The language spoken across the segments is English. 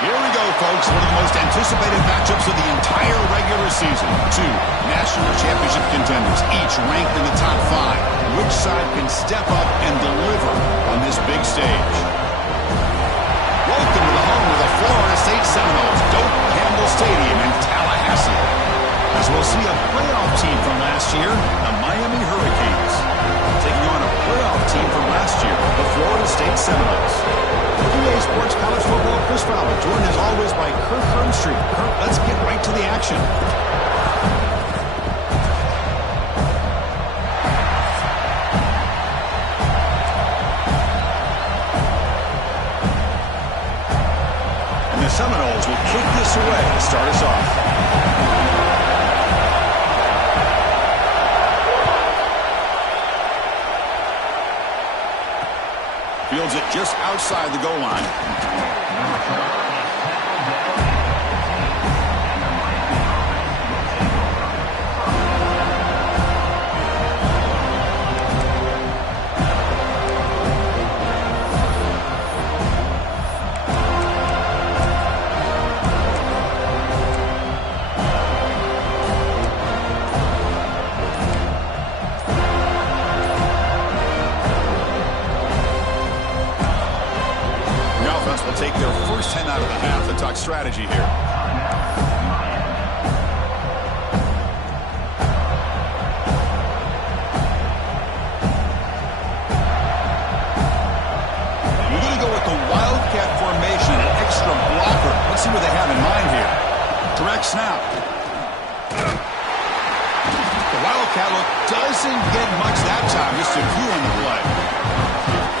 Here we go, folks. One of the most anticipated matchups of the entire regular season. Two national championship contenders, each ranked in the top 5. Which side can step up and deliver on this big stage? Welcome to the home of the Florida State Seminoles, Doak Campbell Stadium in Tallahassee. As we'll see a playoff team from last year, the Miami Hurricanes, taking on a playoff team from last year, the Florida State Seminoles. EA Sports College Football, Chris Fowler, joined as always by Kirk Hermstreet. Kirk, let's get right to the action. And the Seminoles will kick this away to start us off. Fields it just outside the goal line. Take their first 10 out of the half to talk strategy here. We're going to go with the Wildcat formation, an extra blocker. Let's see what they have in mind here. Direct snap. The Wildcat look doesn't get much that time, just a few on the play.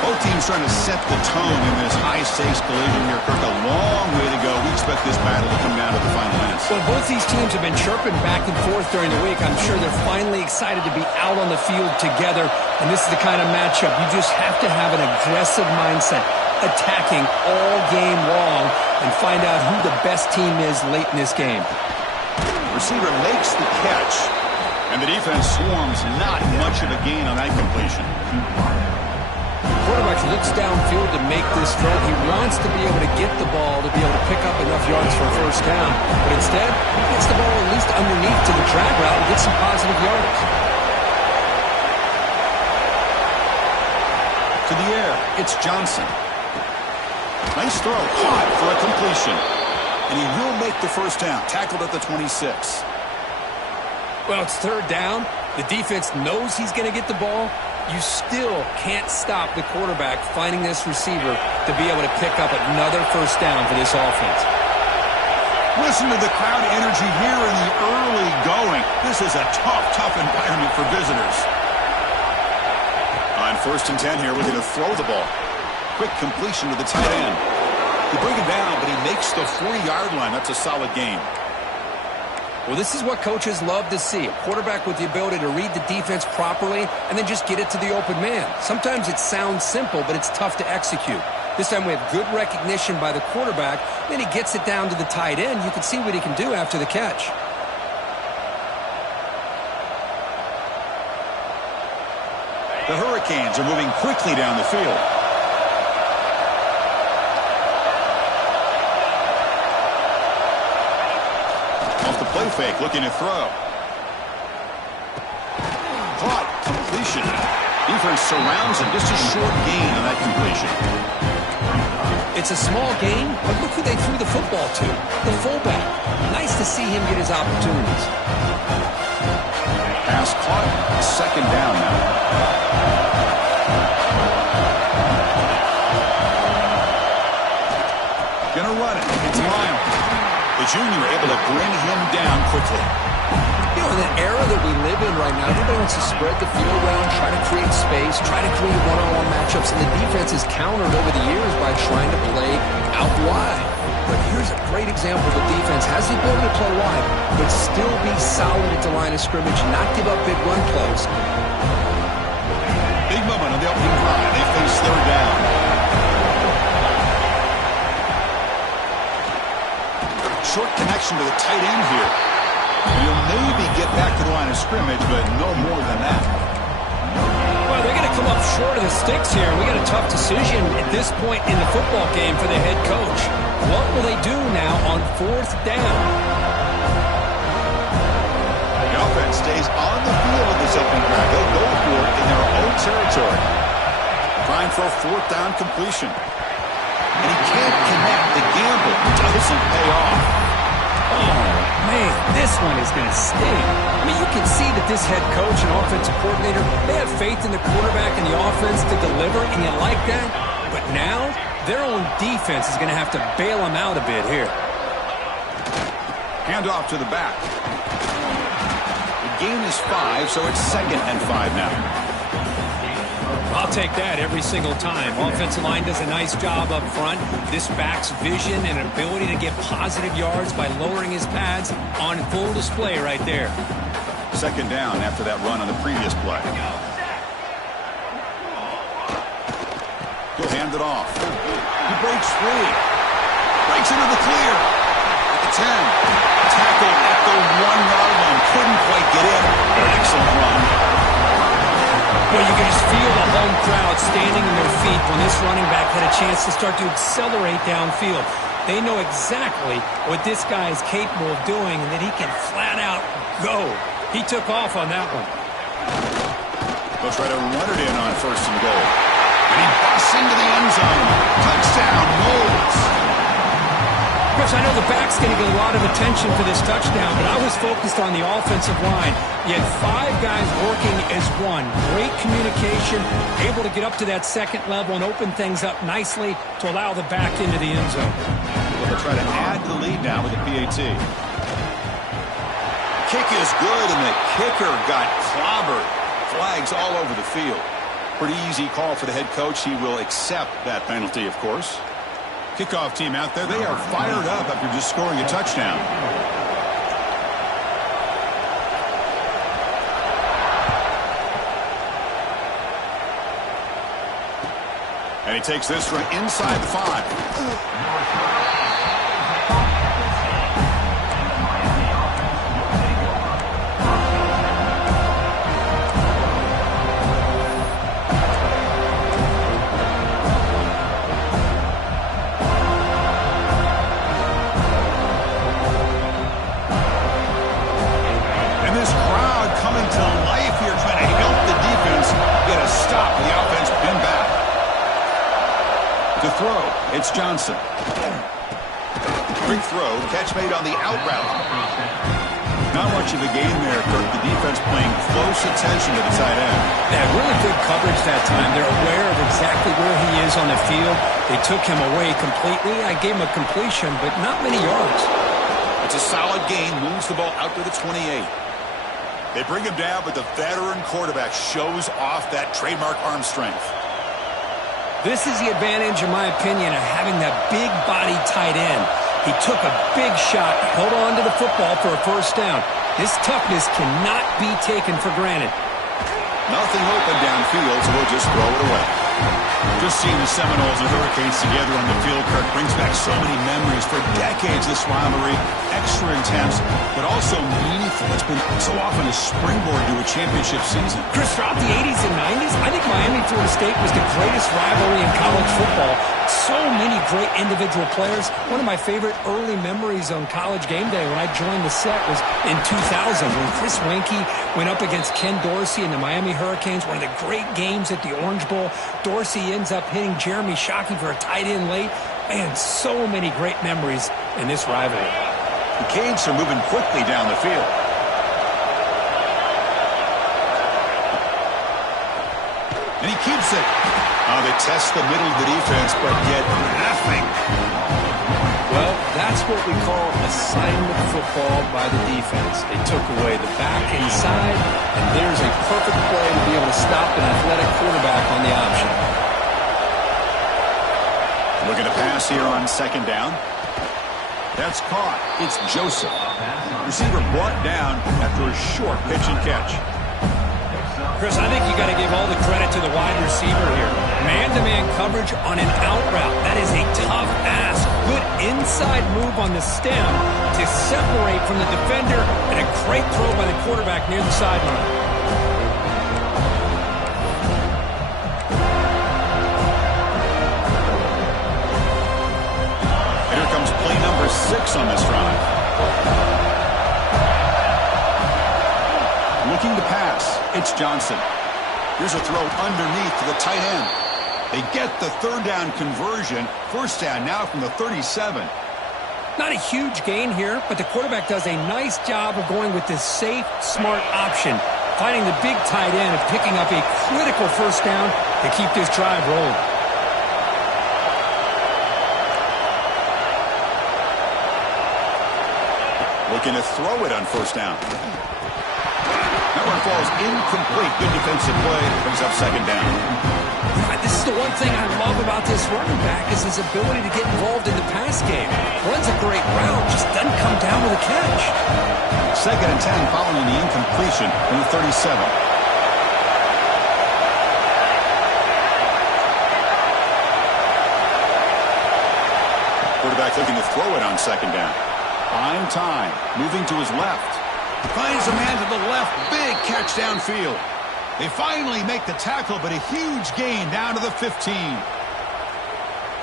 Both teams trying to set the tone in this high-stakes collision here. Kirk, a long way to go. We expect this battle to come down to the final minutes. Well, both these teams have been chirping back and forth during the week. I'm sure they're finally excited to be out on the field together. And this is the kind of matchup you just have to have an aggressive mindset, attacking all game long, and find out who the best team is late in this game. Receiver makes the catch, and the defense swarms. Not much of a gain on that completion. Quarterback looks downfield to make this throw. He wants to be able to get the ball to be able to pick up enough yards for a first down. But instead, he gets the ball at least underneath to the drag route and gets some positive yards. To the air, it's Johnson. Nice throw, caught for a completion. And he will make the first down, tackled at the 26. Well, it's third down. The defense knows he's going to get the ball. You still can't stop the quarterback finding this receiver to be able to pick up another first down for this offense. Listen to the crowd energy here in the early going. This is a tough environment for visitors. On 1st and 10 here, we're going to throw the ball. Quick completion to the tight end. They bring it down, but he makes the 40-yard line. That's a solid gain. Well, this is what coaches love to see. A quarterback with the ability to read the defense properly and then just get it to the open man. Sometimes it sounds simple, but it's tough to execute. This time we have good recognition by the quarterback. Then he gets it down to the tight end. You can see what he can do after the catch. The Hurricanes are moving quickly down the field. Play fake, looking to throw. Caught, completion. Defense surrounds him, just a short gain on that completion. It's a small gain, but look who they threw the football to. The fullback. Nice to see him get his opportunities. Pass caught, second down now. Gonna run it, it's Lyle. The junior able to bring him down quickly. You know, in the era that we live in right now, everybody wants to spread the field around, try to create space, try to create one-on-one matchups, and the defense is countered over the years by trying to play out wide. But here's a great example of the defense has the ability to play wide, but still be solid at the line of scrimmage, not give up big run plays. Big moment on the opening drive. They face third down. Short connection to the tight end here. You'll maybe get back to the line of scrimmage, but no more than that. Well, they're going to come up short of the sticks here. We got a tough decision at this point in the football game for the head coach. What will they do now on 4th down? The offense stays on the field in this opening drive. They'll go for it in their own territory. Trying for a 4th down completion. And he can't connect. The gamble doesn't pay off. Oh, man, this one is going to sting. I mean, you can see that this head coach and offensive coordinator, they have faith in the quarterback and the offense to deliver, and you like that. But now, their own defense is going to have to bail them out a bit here. Hand off to the back. The gain is 5, so it's 2nd and 5 now. I'll take that every single time. Offensive line does a nice job up front. This back's vision and ability to get positive yards by lowering his pads on full display right there. 2nd down after that run on the previous play. He'll hand it off. He breaks free. Breaks into the clear. At the 10. Tackled at the 1-yard line. Couldn't quite get in. An excellent run. Well, you can just feel the home crowd standing in their feet when this running back had a chance to start to accelerate downfield. They know exactly what this guy is capable of doing and that he can flat out go. He took off on that one. They'll try to run it in on 1st and goal. And he busts into the end zone. Touchdown, Moles. Chris, I know the back's going to get a lot of attention for this touchdown, but I was focused on the offensive line. You had 5 guys working as one. Great communication, able to get up to that 2nd level and open things up nicely to allow the back into the end zone. Well, they'll try to add the lead now with the PAT. Kick is good, and the kicker got clobbered. Flags all over the field. Pretty easy call for the head coach. He will accept that penalty, of course. Kickoff team out there, they are fired up after just scoring a touchdown. And he takes this from inside the 5. Throw. It's Johnson. Quick throw. Catch made on the out route. Not much of a gain there, Kirk. The defense paying close attention to the tight end. They had really good coverage that time. They're aware of exactly where he is on the field. They took him away completely. I gave him a completion, but not many yards. It's a solid gain. Moves the ball out to the 28. They bring him down, but the veteran quarterback shows off that trademark arm strength. This is the advantage, in my opinion, of having that big body tight end. He took a big shot, held on to the football for a 1st down. His toughness cannot be taken for granted. Nothing open downfield, so they'll just throw it away. Just seeing the Seminoles and Hurricanes together on the field, Kirk, brings back so many memories. For decades, this rivalry, extra intense, but also meaningful. It's been so often a springboard to a championship season. Chris, throughout the 80s and 90s, I think Miami-Florida State was the greatest rivalry in college football. So many great individual players. One of my favorite early memories on College Game Day when I joined the set was in 2000 when Chris Weinke went up against Ken Dorsey and the Miami Hurricanes. One of the great games at the Orange Bowl. Dorsey ends up hitting Jeremy Shockey for a tight end late. Man, so many great memories in this rivalry. The Canes are moving quickly down the field. And he keeps it. They test the middle of the defense, but get nothing. Well, that's what we call assignment football by the defense. They took away the back inside, and there's a perfect play to be able to stop an athletic quarterback on the option. Looking to pass here on 2nd down. That's caught. It's Joseph. Receiver brought down after a short pitch and catch. Chris, I think you got to give all the credit to the wide receiver here. Man-to-man coverage on an out route. That is a tough ask. Good inside move on the stem to separate from the defender, and a great throw by the quarterback near the sideline. 6 on this drive. Looking to pass. It's Johnson. Here's a throw underneath to the tight end. They get the third down conversion. First down now from the 37. Not a huge gain here, but the quarterback does a nice job of going with this safe, smart option, finding the big tight end and picking up a critical first down to keep this drive rolling. Looking to throw it on first down. That one falls incomplete. Good defensive play. Brings up second down. This is the one thing I love about this running back is his ability to get involved in the pass game. Runs a great route, just doesn't come down with a catch. Second and 10 following the incompletion from the 37. Quarterback looking to throw it on second down. Buying time. Moving to his left. Finds a man to the left. Big catch downfield. They finally make the tackle, but a huge gain down to the 15.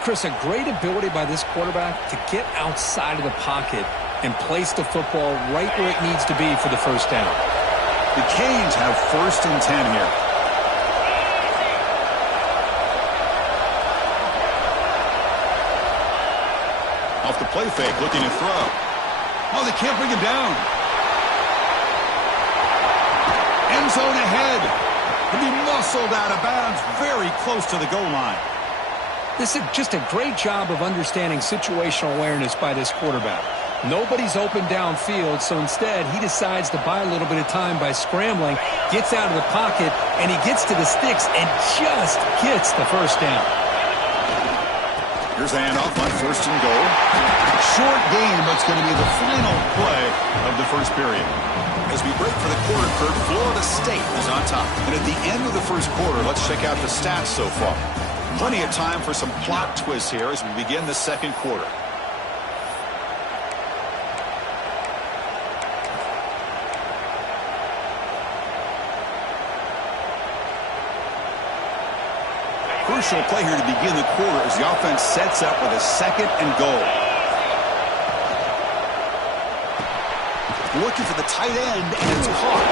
Chris, a great ability by this quarterback to get outside of the pocket and place the football right where it needs to be for the first down. The Canes have first and 10 here. Off the play fake, looking to throw. Oh, they can't bring him down. End zone ahead. He'll be muscled out of bounds very close to the goal line. This is just a great job of understanding situational awareness by this quarterback. Nobody's open downfield, so instead he decides to buy a little bit of time by scrambling, gets out of the pocket, and he gets to the sticks and just gets the first down. Here's the handoff on first and goal. Short game, but it's going to be the final play of the first period. As we break for the quarter, Kurt, Florida State is on top. And at the end of the first quarter, let's check out the stats so far. Plenty of time for some plot twists here as we begin the second quarter. Crucial play here to begin the quarter as the offense sets up with a second and goal. Looking for the tight end, and it's caught.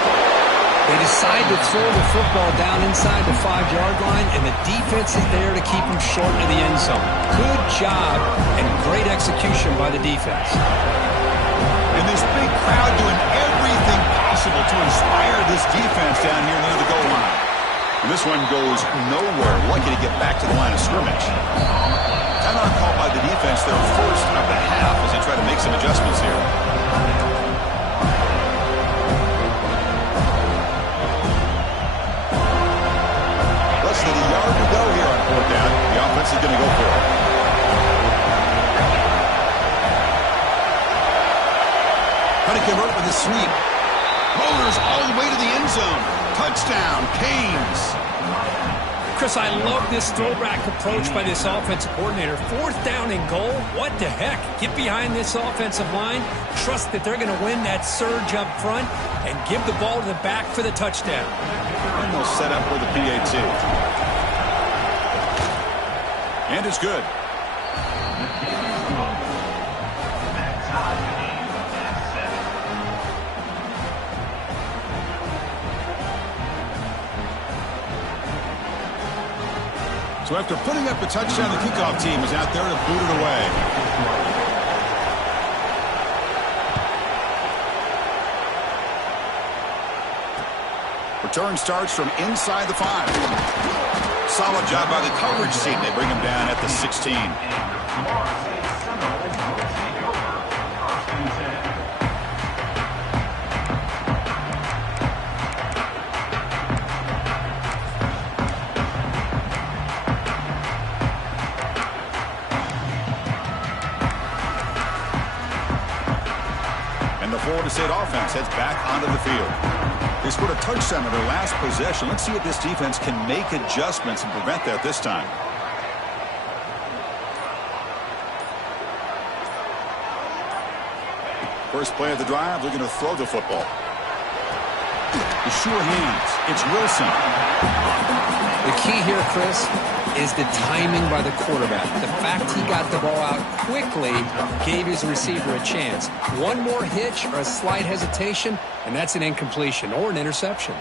They decide to throw the football down inside the 5-yard line, and the defense is there to keep him short of the end zone. Good job and great execution by the defense. And this big crowd doing everything possible to inspire this defense down here near the goal line. And this one goes nowhere. Lucky to get back to the line of scrimmage. Timeout called by the defense, their first of the half, as they try to make some adjustments here. Less than a yard to go here on fourth down. The offense is going to go for it. Trying to convert with a sweep. Rollers all the way to the end zone. Touchdown, Canes. Chris, I love this throwback approach by this offensive coordinator. Fourth down and goal, what the heck? Get behind this offensive line, trust that they're going to win that surge up front, and give the ball to the back for the touchdown. And they'll set up with a PAT. And it's good. So after putting up a touchdown, the kickoff team is out there to boot it away. Return starts from inside the 5. Solid job by the coverage team. They bring him down at the 16. Florida State offense heads back onto the field. They scored a touchdown on their last possession. Let's see if this defense can make adjustments and prevent that this time. First play of the drive, looking to throw the football. The sure hands. It's Wilson. The key here, Chris, is the timing by the quarterback. The fact he got the ball out quickly gave his receiver a chance. One more hitch or a slight hesitation, and that's an incompletion or an interception.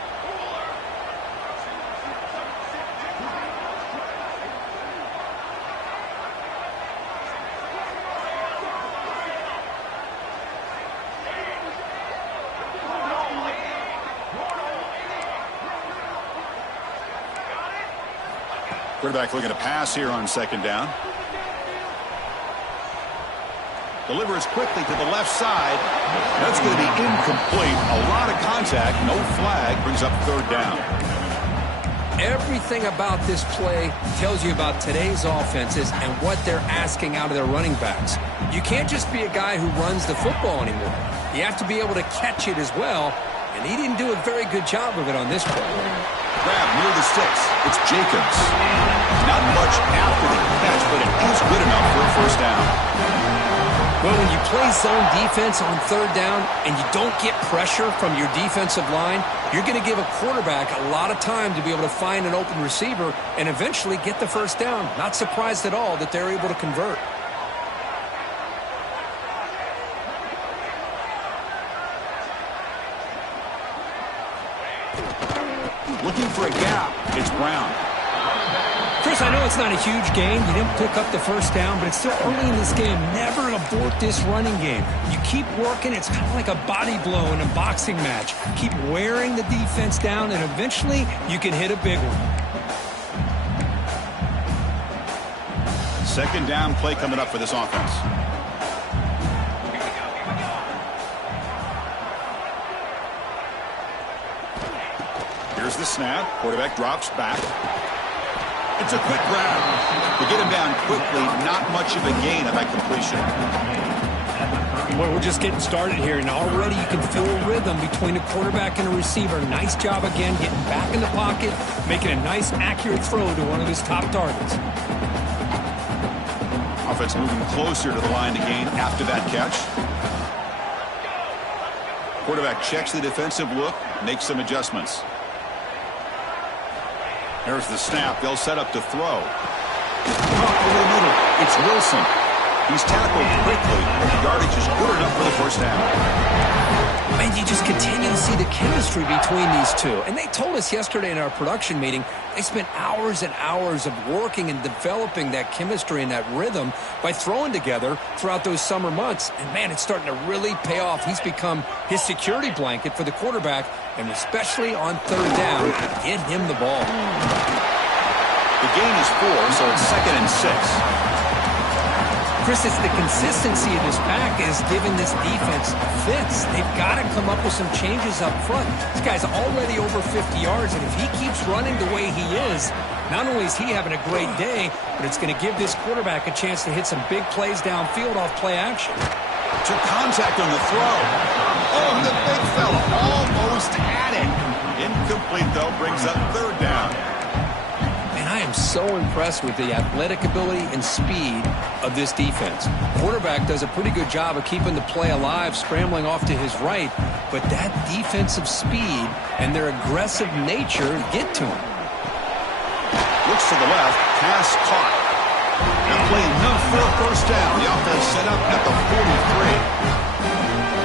Quarterback looking to pass here on second down. Delivers quickly to the left side. That's going to be incomplete. A lot of contact. No flag. Brings up third down. Everything about this play tells you about today's offenses and what they're asking out of their running backs. You can't just be a guy who runs the football anymore. You have to be able to catch it as well, and he didn't do a very good job of it on this play. Grab near the sticks. It's Jacobs. Not much after the catch, but it is good enough for a first down. Well, when you play zone defense on third down and you don't get pressure from your defensive line, you're going to give a quarterback a lot of time to be able to find an open receiver and eventually get the first down. Not surprised at all that they're able to convert. Looking for a gap. It's Brown. Chris, I know it's not a huge gain. You didn't pick up the first down, but it's still early in this game. Never abort this running game. You keep working. It's kind of like a body blow in a boxing match. Keep wearing the defense down, and eventually you can hit a big one. Second down play coming up for this offense. Here's the snap. Quarterback drops back. It's a quick grab. To get him down quickly, not much of a gain of that completion. Well, we're just getting started here, and already you can feel a rhythm between the quarterback and the receiver. Nice job again getting back in the pocket, making a nice, accurate throw to one of his top targets. Offense moving closer to the line to gain after that catch. Quarterback checks the defensive look, makes some adjustments. There's the snap. They'll set up to throw. Over the middle. It's Wilson. He's tackled quickly, and the yardage is good enough for the first down. And you just continue to see the chemistry between these two. And they told us yesterday in our production meeting, they spent hours and hours of working and developing that chemistry and that rhythm by throwing together throughout those summer months. And, man, it's starting to really pay off. He's become his security blanket for the quarterback, and especially on third down, get him the ball. The gain is 4, so it's 2nd and 6. Chris, it's the consistency of this pack is giving this defense fits. They've got to come up with some changes up front. This guy's already over 50 yards, and if he keeps running the way he is, not only is he having a great day, but it's going to give this quarterback a chance to hit some big plays downfield off play action. Took contact on the throw. Oh, the big fella almost had it. Incomplete, though, brings up third down. I am so impressed with the athletic ability and speed of this defense. Quarterback does a pretty good job of keeping the play alive, scrambling off to his right, but that defensive speed and their aggressive nature get to him. Looks to the left, pass caught. Now play enough for a first down. The offense set up at the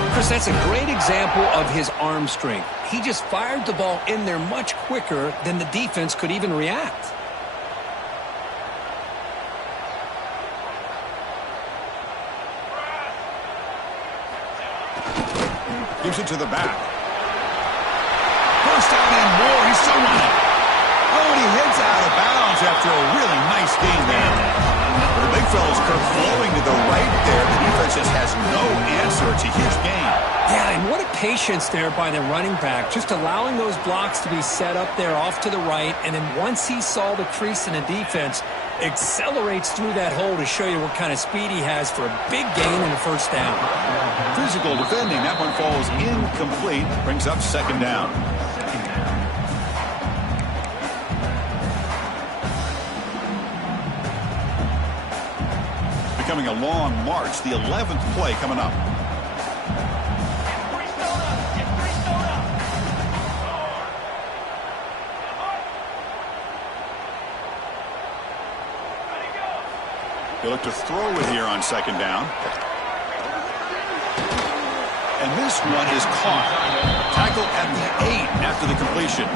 43. Chris, that's a great example of his arm strength. He just fired the ball in there much quicker than the defense could even react. Gives it to the back. First down and more. He's still running. Oh, and he heads out of bounds after a really nice gain there. But the big fella's flowing to the right there. The defense just has no answer. It's a huge gain. Yeah, and what a patience there by the running back, just allowing those blocks to be set up there off to the right, and then once he saw the crease in the defense, accelerates through that hole to show you what kind of speed he has for a big gain in the first down. Physical defending. That one falls incomplete. Brings up second down. Becoming a long march. The 11th play coming up. He'll look to throw it here on second down. And this one is caught. Tackle at the 8 after the completion.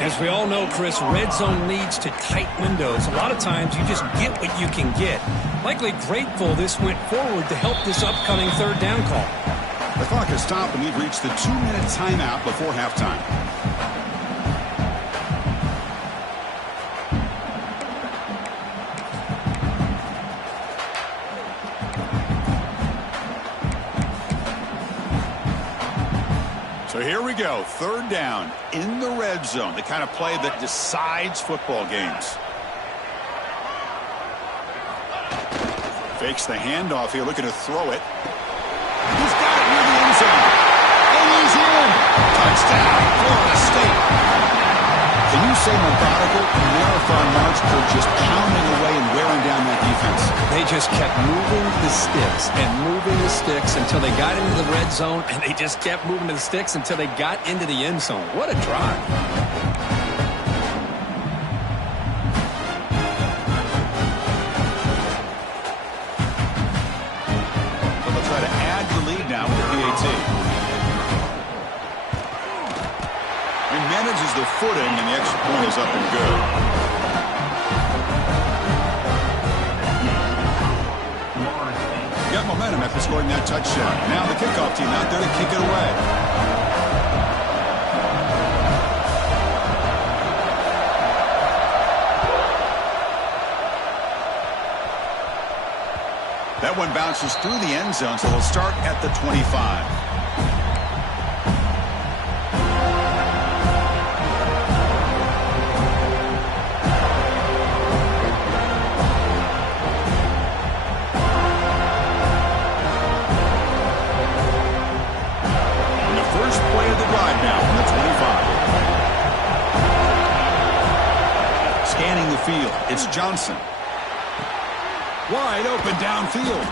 As we all know, Chris, red zone leads to tight windows. A lot of times you just get what you can get. Likely grateful this went forward to help this upcoming third down call. The clock has stopped and we've reached the 2-minute timeout before halftime. So here we go, third down in the red zone, the kind of play that decides football games. Fakes the handoff here, looking to throw it. He's got it near the end zone. And he's in. Touchdown, Florida State. Can you say methodical? Marathon march for just pounding away and wearing down that defense. They just kept moving the sticks and moving the sticks until they got into the red zone, and they just kept moving the sticks until they got into the end zone. What a drive. They'll try to add the lead now with the PAT. He manages the footing, and the extra point is up and good. Got momentum after scoring that touchdown. Now the kickoff team out there to kick it away. That one bounces through the end zone, so they'll start at the 25. Field. It's Johnson. Wide open downfield.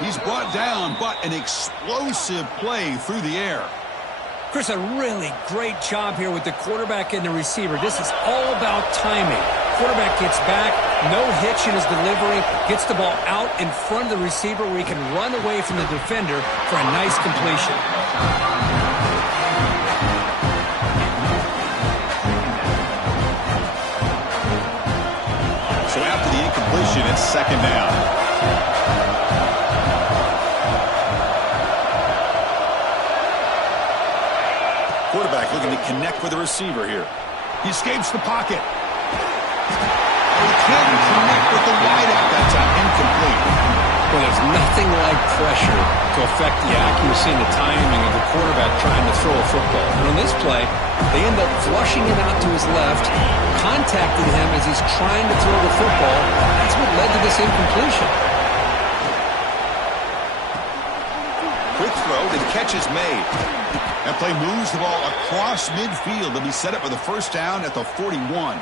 He's brought down, but an explosive play through the air. Chris, a really great job here with the quarterback and the receiver. This is all about timing. Quarterback gets back, no hitch in his delivery, gets the ball out in front of the receiver where he can run away from the defender for a nice completion. It's second down. Quarterback looking to connect with the receiver here. He escapes the pocket. He can't connect with the wideout that time. Incomplete. Well, there's nothing like pressure to affect the accuracy and the timing of the quarterback trying to throw a football. And on this play, they end up flushing him out to his left, contacted him as he's trying to throw the football. That's what led to this incompletion. Quick throw, the catch is made. That play moves the ball across midfield to be set up for the first down at the 41.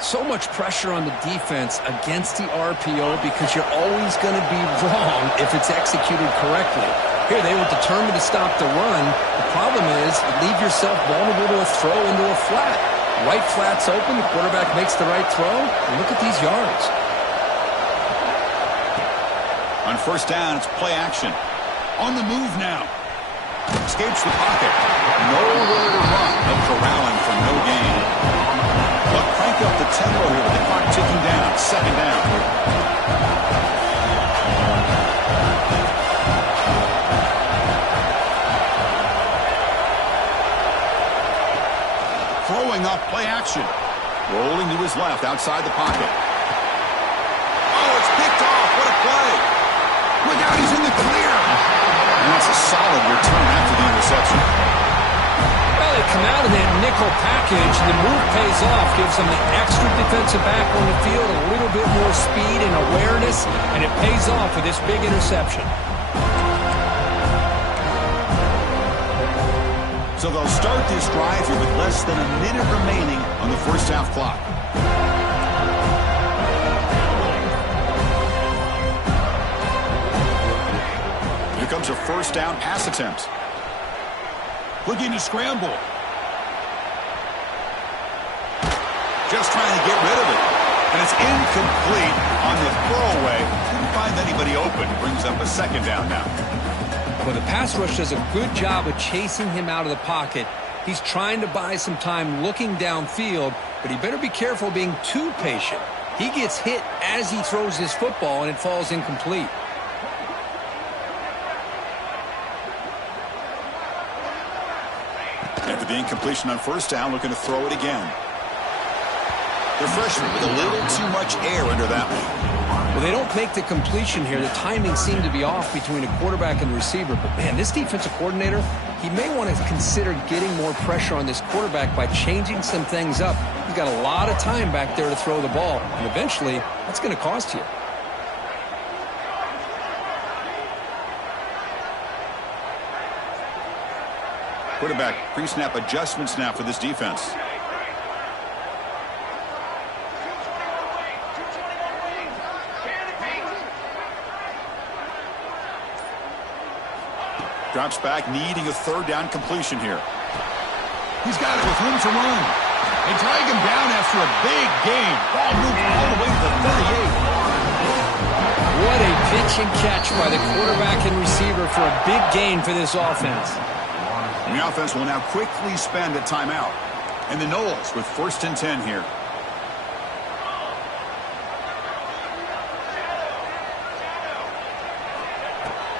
So much pressure on the defense against the RPO because you're always going to be wrong if it's executed correctly. Here, they were determined to stop the run. The problem is you leave yourself vulnerable to a throw into a flat. Right flat's open, the quarterback makes the right throw, and look at these yards. On first down, it's play action. On the move now. Escapes the pocket. Nowhere to run. They'll corral him for no gain. They'll crank up the tempo here with the clock ticking down. Second down. Throwing up play action. Rolling to his left outside the pocket. Oh, it's picked off. What a play. Look out, he's in the clear. And that's a solid return after the interception. Well, they come out of that nickel package, and the move pays off, gives them the extra defensive back on the field, a little bit more speed and awareness, and it pays off with this big interception. So they'll start this drive here with less than a minute remaining on the first half clock. Here comes a first down pass attempt. Looking to scramble. Just trying to get rid of it. And it's incomplete on the throwaway. Couldn't find anybody open. Brings up a second down now. Well, the pass rush does a good job of chasing him out of the pocket. He's trying to buy some time looking downfield, but he better be careful being too patient. He gets hit as he throws his football, and it falls incomplete. After the incompletion on first down, looking to throw it again. The freshman with a little too much air under that one. Well, they don't make the completion here. The timing seemed to be off between a quarterback and the receiver. But, man, this defensive coordinator, he may want to consider getting more pressure on this quarterback by changing some things up. He's got a lot of time back there to throw the ball. And eventually, that's going to cost you. Quarterback pre-snap adjustments now for this defense. Drops back, needing a third down completion here. He's got it with room to run. They drag him down after a big gain. Ball moved all the way to the 38. What a pitch and catch by the quarterback and receiver for a big gain for this offense. And the offense will now quickly spend a timeout. And the Noles with 1st and 10 here.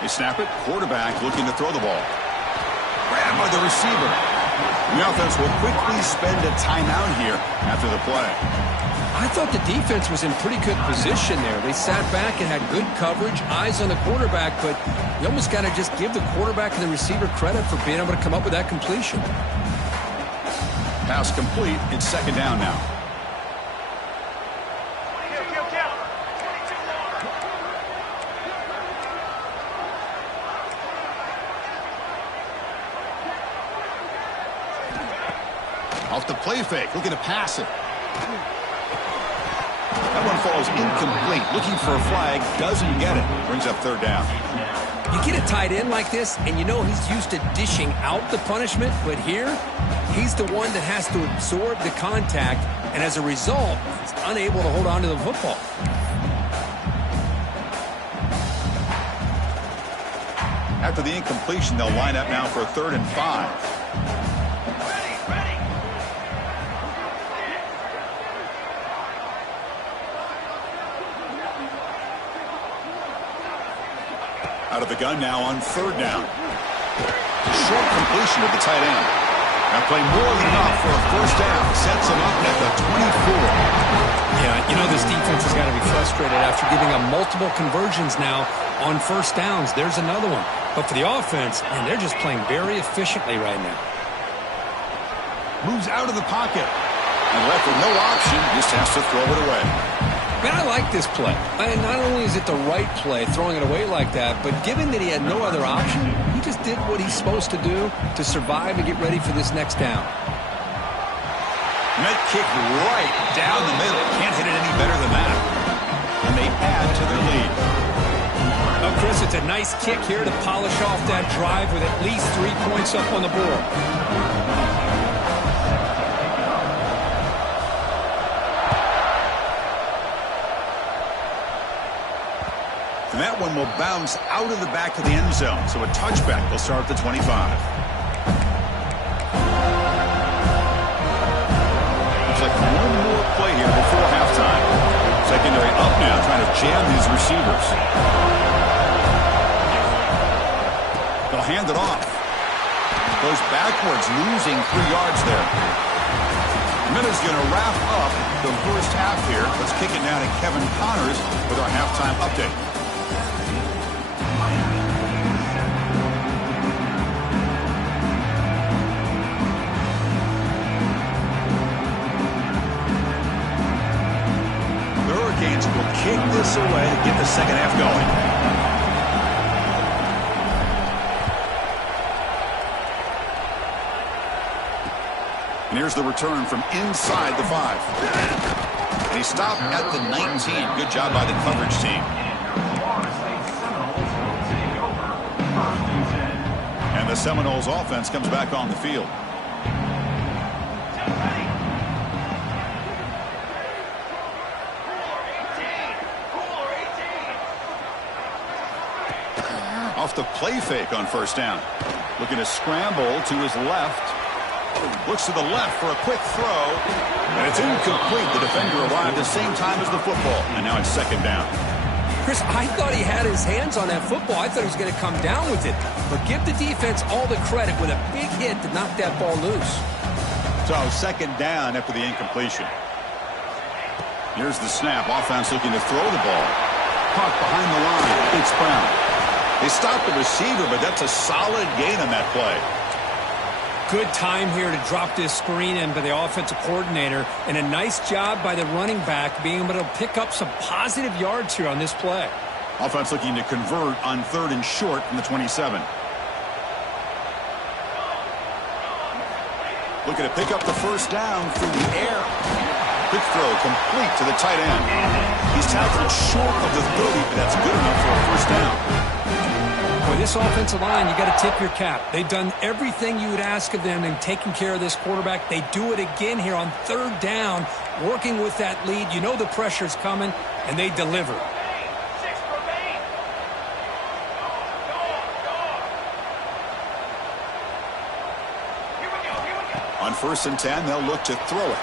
They snap it. Quarterback looking to throw the ball. Grabbed by the receiver. The offense will quickly spend a timeout here after the play. I thought the defense was in pretty good position there. They sat back and had good coverage, eyes on the quarterback, but you almost got to just give the quarterback and the receiver credit for being able to come up with that completion. Pass complete. It's 2nd down now. Off the play fake, looking to pass it. That one falls incomplete. Looking for a flag, doesn't get it. Brings up 3rd down. You get a tight end like this, and you know he's used to dishing out the punishment, but here, he's the one that has to absorb the contact, and as a result, he's unable to hold on to the football. After the incompletion, they'll line up now for a 3rd and 5. Out of the gun now on 3rd down. Short completion of the tight end. That play more than enough for a 1st down. Sets him up at the 24. Yeah, you know this defense has got to be frustrated after giving up multiple conversions now on 1st downs. There's another one. But for the offense, man, they're just playing very efficiently right now. Moves out of the pocket. And left with no option, just has to throw it away. Man, I like this play. And not only is it the right play, throwing it away like that, but given that he had no other option, he just did what he's supposed to do to survive and get ready for this next down. Met kick right down the middle. Can't hit it any better than that. And they add to their lead. Well, Chris, it's a nice kick here to polish off that drive with at least 3 points up on the board. And that one will bounce out of the back of the end zone. So a touchback will start at the 25. Looks like one more play here before halftime. Secondary up now, trying to jam these receivers. They'll hand it off. Goes backwards, losing 3 yards there. Miller's going to wrap up the first half here. Let's kick it now to Kevin Connors with our halftime update. Will kick this away to get the second half going. And here's the return from inside the 5. And he stopped at the 19. Good job by the coverage team. And the Seminoles offense comes back on the field. Off the play fake on first down. Looking to scramble to his left. Looks to the left for a quick throw. And it's incomplete. The defender arrived the same time as the football. And now it's second down. Chris, I thought he had his hands on that football. I thought he was going to come down with it. But give the defense all the credit with a big hit to knock that ball loose. So second down after the incompletion. Here's the snap. Offense looking to throw the ball. Caught behind the line. It's Brown. They stopped the receiver, but that's a solid gain on that play. Good time here to drop this screen in by the offensive coordinator, and a nice job by the running back being able to pick up some positive yards here on this play. Offense looking to convert on 3rd and short from the 27. Looking to pick up the first down through the air. Quick throw complete to the tight end. He's tackled short of the 30, but that's good enough for a first down. Boy, this offensive line, you got to tip your cap. They've done everything you would ask of them in taking care of this quarterback. They do it again here on 3rd down, working with that lead. You know the pressure's coming, and they deliver. On 1st and 10, they'll look to throw it.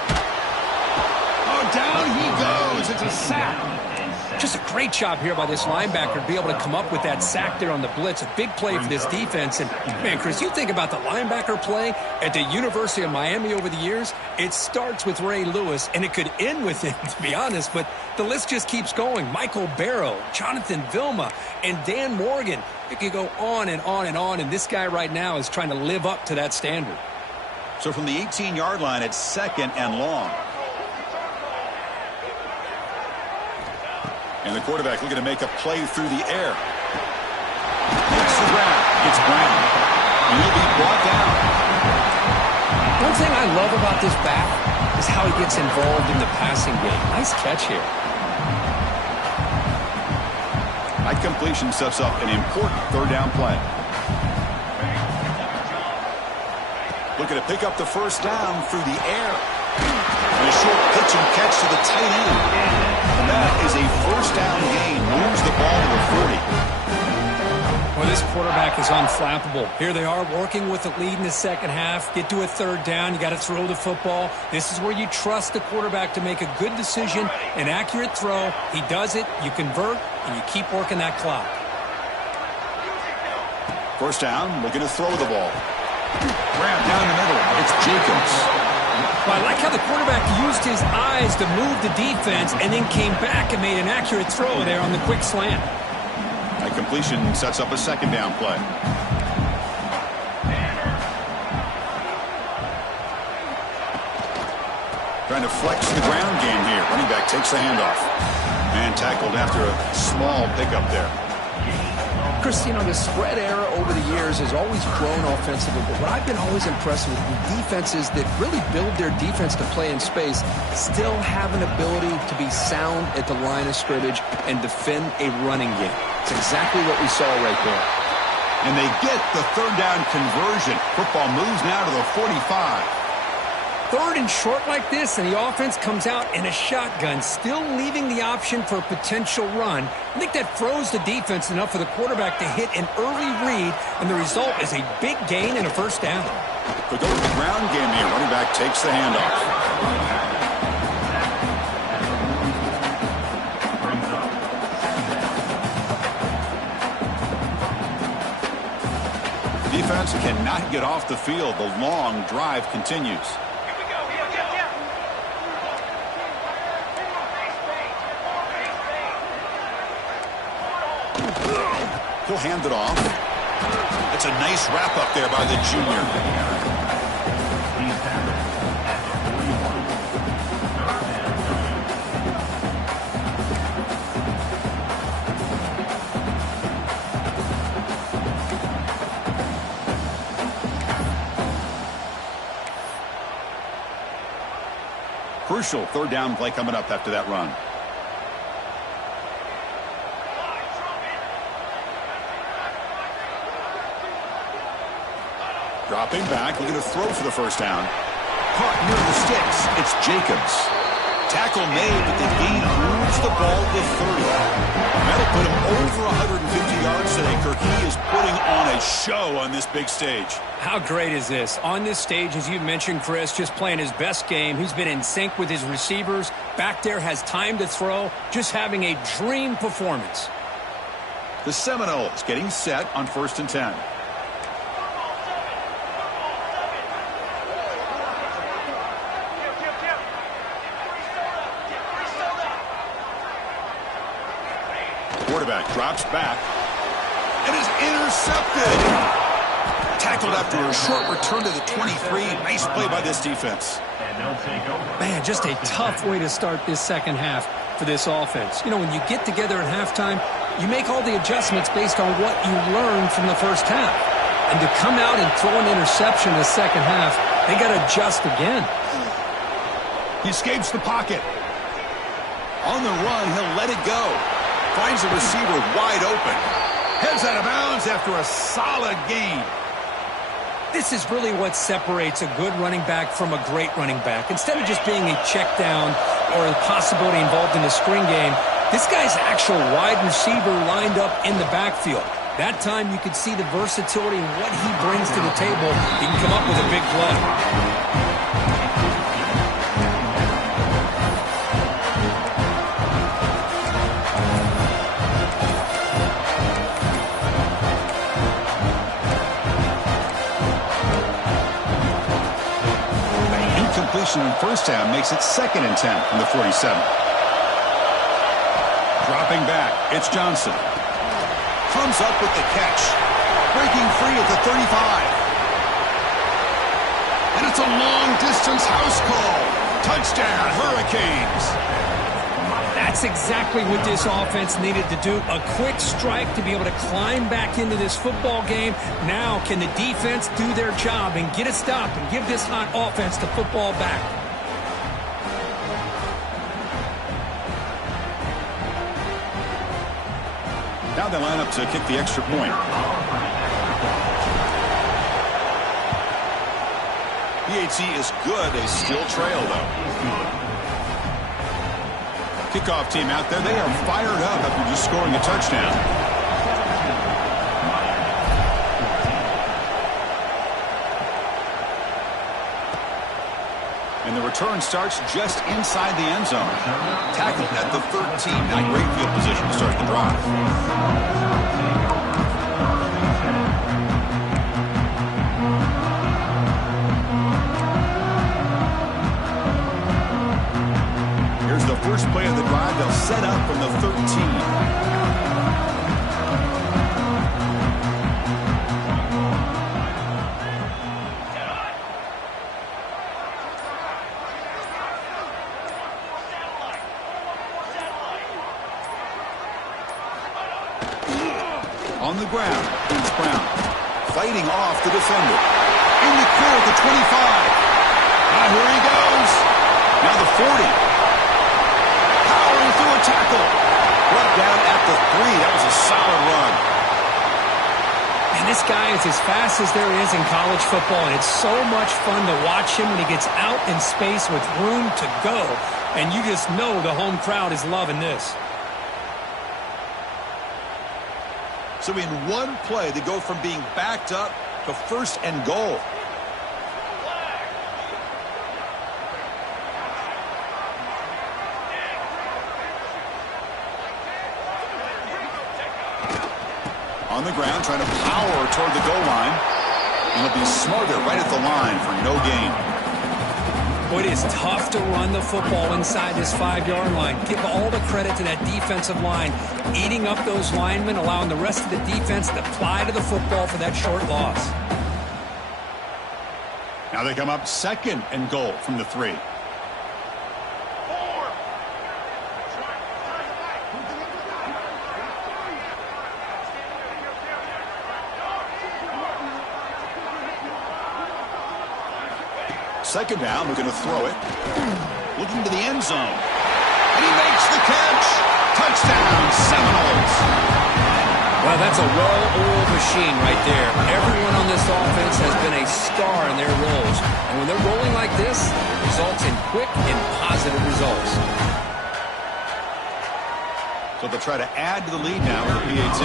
Oh, down he goes. It's a sack. Just a great job here by this linebacker to be able to come up with that sack there on the blitz. A big play for this defense. And, man, Chris, you think about the linebacker play at the University of Miami over the years, it starts with Ray Lewis, and it could end with him, to be honest. But the list just keeps going. Michael Barrow, Jonathan Vilma, and Dan Morgan. It could go on and on and on, and this guy right now is trying to live up to that standard. So from the 18-yard line, it's 2nd and long. And the quarterback looking to make a play through the air. Hits the ground. It's Brown. And he'll be brought down. One thing I love about this back is how he gets involved in the passing game. Nice catch here. That completion sets up an important 3rd down play. Looking to pick up the first down through the air. And a short pitch and catch to the tight end. And that is a first down gain. Moves the ball to the 40. Well, this quarterback is unflappable. Here they are working with the lead in the second half. Get to a 3rd down. You got to throw the football. This is where you trust the quarterback to make a good decision, an accurate throw. He does it. You convert, and you keep working that clock. First down, looking to throw the ball. Grab down the middle. It's Jacobs. Well, I like how the quarterback used his eyes to move the defense and then came back and made an accurate throw there on the quick slant. That completion sets up a 2nd down play. Trying to flex the ground game here. Running back takes the handoff. And tackled after a small pickup there. Chris, you know, the spread era over the years has always grown offensively, but what I've been always impressed with defenses that really build their defense to play in space still have an ability to be sound at the line of scrimmage and defend a running game. It's exactly what we saw right there. And they get the 3rd down conversion. Football moves now to the 45. 3rd and short like this, and the offense comes out in a shotgun, still leaving the option for a potential run. I think that froze the defense enough for the quarterback to hit an early read, and the result is a big gain and a first down. But go to the ground game here. Running back takes the handoff. Defense cannot get off the field. The long drive continues. He'll hand it off. It's a nice wrap up there by the junior. Crucial 3rd down play coming up after that run. Dropping back, looking to throw for the first down. Caught near the sticks. It's Jacobs. Tackle made, but the gain moves the ball to 30. That'll put him over 150 yards today, Kirk. He is putting on a show on this big stage. How great is this? On this stage, as you mentioned, Chris, just playing his best game. He's been in sync with his receivers. Back there, has time to throw. Just having a dream performance. The Seminoles getting set on 1st and 10. Quarterback drops back and is intercepted. Tackled after a short return to the 23. Nice play by this defense. Man, just a tough way to start this second half for this offense. You know, when you get together at halftime, you make all the adjustments based on what you learned from the first half. And to come out and throw an interception in the second half, they got to adjust again. He escapes the pocket. On the run, he'll let it go. Finds the receiver wide open. Heads out of bounds after a solid gain. This is really what separates a good running back from a great running back. Instead of just being a check down or a possibility involved in the screen game, this guy's actual wide receiver lined up in the backfield. That time you could see the versatility and what he brings to the table. He can come up with a big play. Completion in first down makes it 2nd and 10 from the 47. Dropping back, it's Johnson. Comes up with the catch. Breaking free at the 35. And it's a long-distance house call. Touchdown, Hurricanes. That's exactly what this offense needed to do. A quick strike to be able to climb back into this football game. Now can the defense do their job and get a stop and give this hot offense the football back? Now they line up to kick the extra point. BHC is good. They still trail, though. Kickoff team out there. They are fired up after just scoring a touchdown. And the return starts just inside the end zone. Tackled at the 13. Not great field position to start the drive. The first play of the drive, they'll set up from the 13. On the ground, it's Brown. Fighting off the defender. In the clear at the 25. Now here he goes. Now the 40. Through a tackle. Brought down at the 3. That was a solid run. And this guy is as fast as there is in college football, and it's so much fun to watch him when he gets out in space with room to go. And you just know the home crowd is loving this. So in one play, they go from being backed up to 1st and goal. On the ground, trying to power toward the goal line. And he'll be smarter right at the line for no gain. Boy, it is tough to run the football inside this 5-yard line. Give all the credit to that defensive line, eating up those linemen, allowing the rest of the defense to fly to the football for that short loss. Now they come up 2nd and goal from the 3. Second down, we're going to throw it. Looking to the end zone. And he makes the catch. Touchdown, Seminoles. Well, that's a well-oiled machine right there. Everyone on this offense has been a star in their roles. And when they're rolling like this, it results in quick and positive results. So they'll try to add to the lead now with the PAT.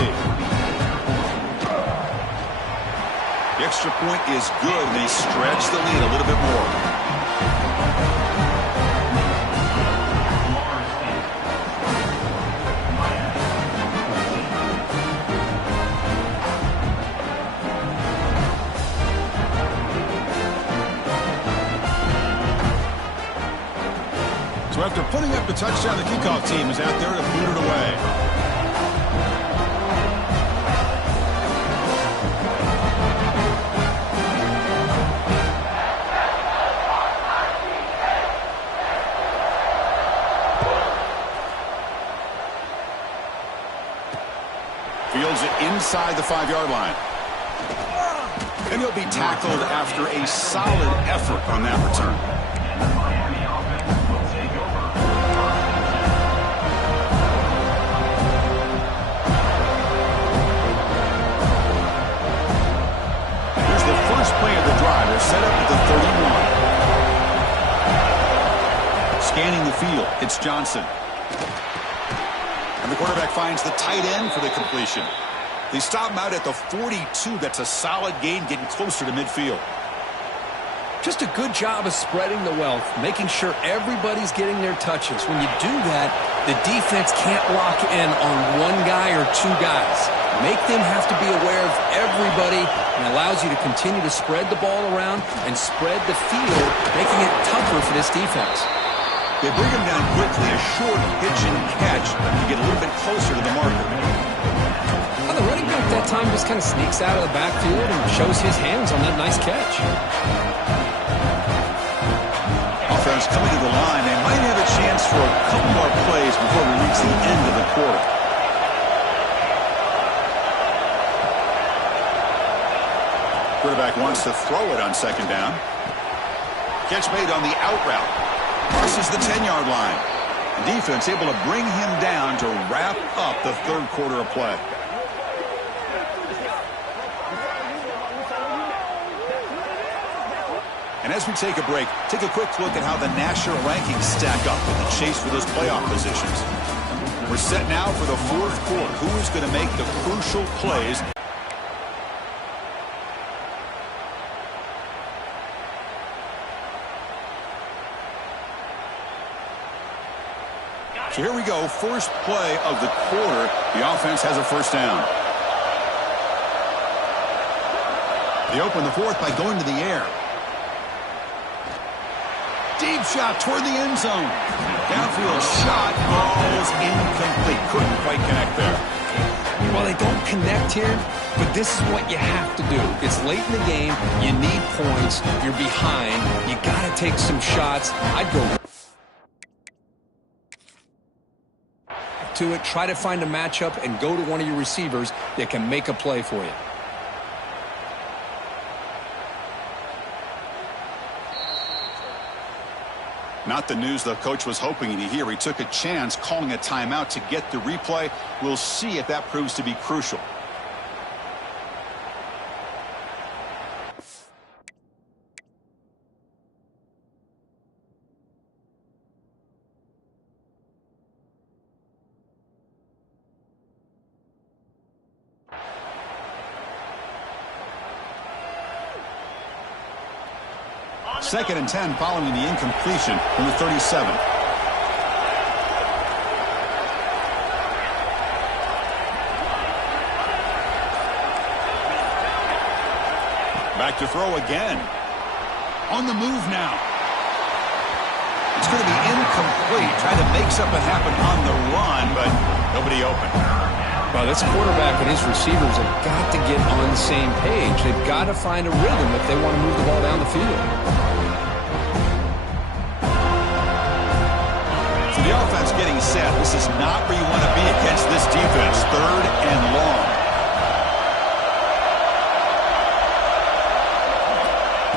The extra point is good, and they stretch the lead a little bit more. So after putting up the touchdown, the kickoff team is out there to boot it away. Fields it inside the 5-yard line. And he'll be tackled after a solid effort on that return. Play of the drive. They're set up at the 31. Scanning the field. It's Johnson. And the quarterback finds the tight end for the completion. They stop him out at the 42. That's a solid gain, getting closer to midfield. Just a good job of spreading the wealth, making sure everybody's getting their touches. When you do that, the defense can't lock in on one guy or two guys. Make them have to be aware of everybody, and allows you to continue to spread the ball around and spread the field, making it tougher for this defense. They bring him down quickly, a short pitch and catch to get a little bit closer to the marker. Well, the running back that time just kind of sneaks out of the backfield and shows his hands on that nice catch. Offense coming to the line. They might have a chance for a couple more plays before we reach the end of the quarter. Quarterback wants to throw it on second down. Catch made on the out route. Crosses the 10-yard line. The defense able to bring him down to wrap up the third quarter of play. And as we take a break, take a quick look at how the national rankings stack up in the chase for those playoff positions. We're set now for the fourth quarter. Who is going to make the crucial plays? So here we go, first play of the quarter. The offense has a first down. They open the fourth by going to the air. Deep shot toward the end zone. Downfield shot falls incomplete. Couldn't quite connect there. Well, they don't connect here, but this is what you have to do. It's late in the game. You need points. You're behind. You got to take some shots. I'd go to it, try to find a matchup, and go to one of your receivers that can make a play for you. Not the news the coach was hoping to hear. He took a chance calling a timeout to get the replay. We'll see if that proves to be crucial. Second and 10 following the incompletion from the 37. Back to throw again. On the move now. It's going to be incomplete. Trying to make something happen on the run, but nobody open. Well, this quarterback and his receivers have got to get on the same page. They've got to find a rhythm if they want to move the ball down the field. So the offense getting set. This is not where you want to be against this defense. Third and long.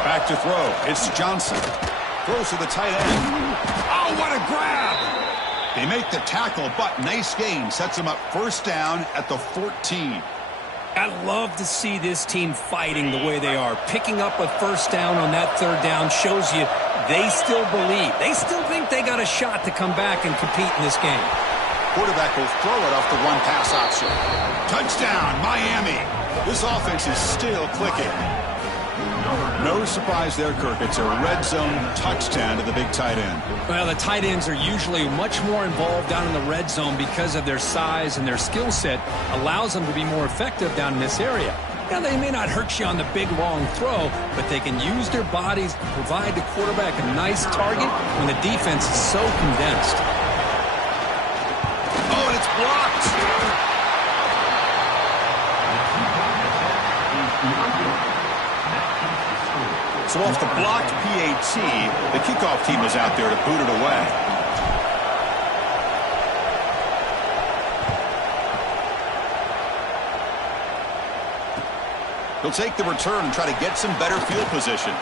Back to throw. It's Johnson. Throws to the tight end. Oh, what a grab! They make the tackle, but nice gain. Sets them up first down at the 14. I love to see this team fighting the way they are. Picking up a first down on that third down shows you they still believe. They still think they got a shot to come back and compete in this game. quarterback will throw it off the one-pass option. Touchdown, Miami. This offense is still clicking. No surprise there, Kirk. It's a red zone touchdown to the big tight end. Well, the tight ends are usually much more involved down in the red zone because of their size and their skill set allows them to be more effective down in this area. Now, they may not hurt you on the big, long throw, but they can use their bodies to provide the quarterback a nice target when the defense is so condensed. Oh, and it's blocked. So off the blocked PAT, the kickoff team is out there to boot it away. He'll take the return and try to get some better field position.